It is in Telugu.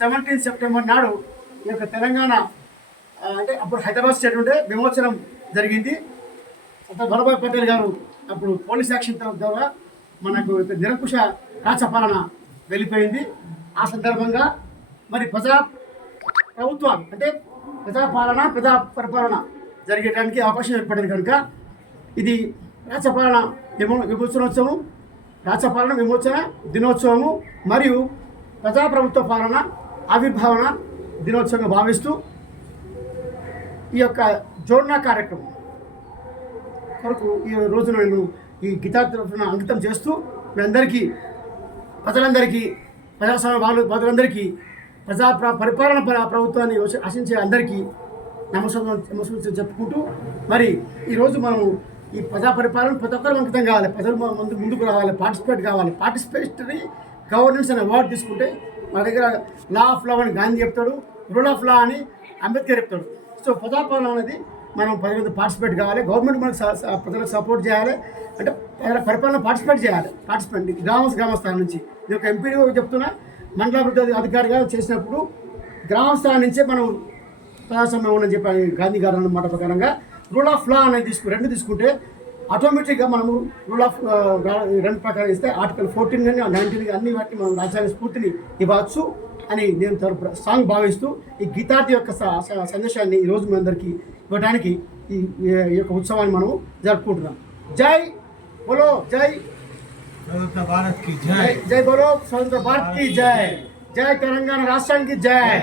17 సెప్టెంబర్ నాడు ఈ యొక్క తెలంగాణ అంటే అప్పుడు హైదరాబాద్ స్టేట్ ఉంటే విమోచనం జరిగింది. సర్దార్ వల్లభాయ్ పటేల్ గారు అప్పుడు పోలీస్ యాక్షన్ ద్వారా మనకు నిరంకుశ రాచపాలన వెళ్ళిపోయింది. ఆ సందర్భంగా మరి ప్రభుత్వాలు అంటే ప్రజా పరిపాలన జరిగేటానికి అవకాశం ఏర్పడింది కనుక ఇది రాచపాలన విమోచనోత్సవం, రాచపాలన విమోచన దినోత్సవము మరియు ప్రజాప్రభుత్వ పాలన ఆవిర్భావన దినోత్సవంగా భావిస్తూ ఈ యొక్క జోడనా కార్యక్రమం కొరకు ఈ రోజున నేను ఈ గీతార్థన అంకితం చేస్తూ మీ అందరికీ ప్రజలందరికీ ప్రజాస్వామ్య ప్రజలందరికీ పరిపాలన ప్రభుత్వాన్ని ఆశించే అందరికీ నమస్కారం చెప్పుకుంటూ మరి ఈరోజు మనం ఈ ప్రజా పరిపాలన ప్రతి ఒక్కరు అంకితం కావాలి, ప్రజలు ముందుకు రావాలి, పార్టిసిపేట్ కావాలి. పార్టిసిపేటరీ గవర్నెన్స్ అనే అవార్డు తీసుకుంటే మన దగ్గర లా ఆఫ్ లా అని గాంధీ చెప్తాడు, రూల్ ఆఫ్ లా అని అంబేద్కర్ చెప్తాడు. సో ప్రజాపాలన అనేది మనం ప్రజల పార్టిసిపేట్ కావాలి, గవర్నమెంట్ మనకు ప్రజలకు సపోర్ట్ చేయాలి, అంటే పరిపాలన పార్టిసిపేట్ చేయాలి. గ్రామస్థానం నుంచి ఇది ఒక ఎంపీడీ చెప్తున్నా, మండలాభివృద్ధి అధికారిగా చేసినప్పుడు గ్రామస్థానం నుంచే మనం ప్రజాస్వామ్యం ఉందని చెప్పి గాంధీ గారు అన్నమాట ప్రకారంగా రూల్ ఆఫ్ లా అనేది రెండు తీసుకుంటే ఆటోమేటిక్గా మనము రూల్ ఆఫ్ రెండు ప్రకారం ఇస్తే ఆర్టికల్ 14 కానీ 19 అన్ని వాటిని మనం రాజ్యాంగ స్ఫూర్తిని ఇవ్వచ్చు అని నేను సాంగ్ భావిస్తూ ఈ గీతార్థి యొక్క సందేశాన్ని ఈరోజు మీ అందరికీ ఇవ్వడానికి ఈ యొక్క ఉత్సవాన్ని మనం జరుపుకుంటున్నాం. జై బోలో జై स्वतंत्र भारत की जय, జై బోలో స్వతంత్ర భారత్ కి జై, జై తెలంగాణ రాష్ట్రానికి జై.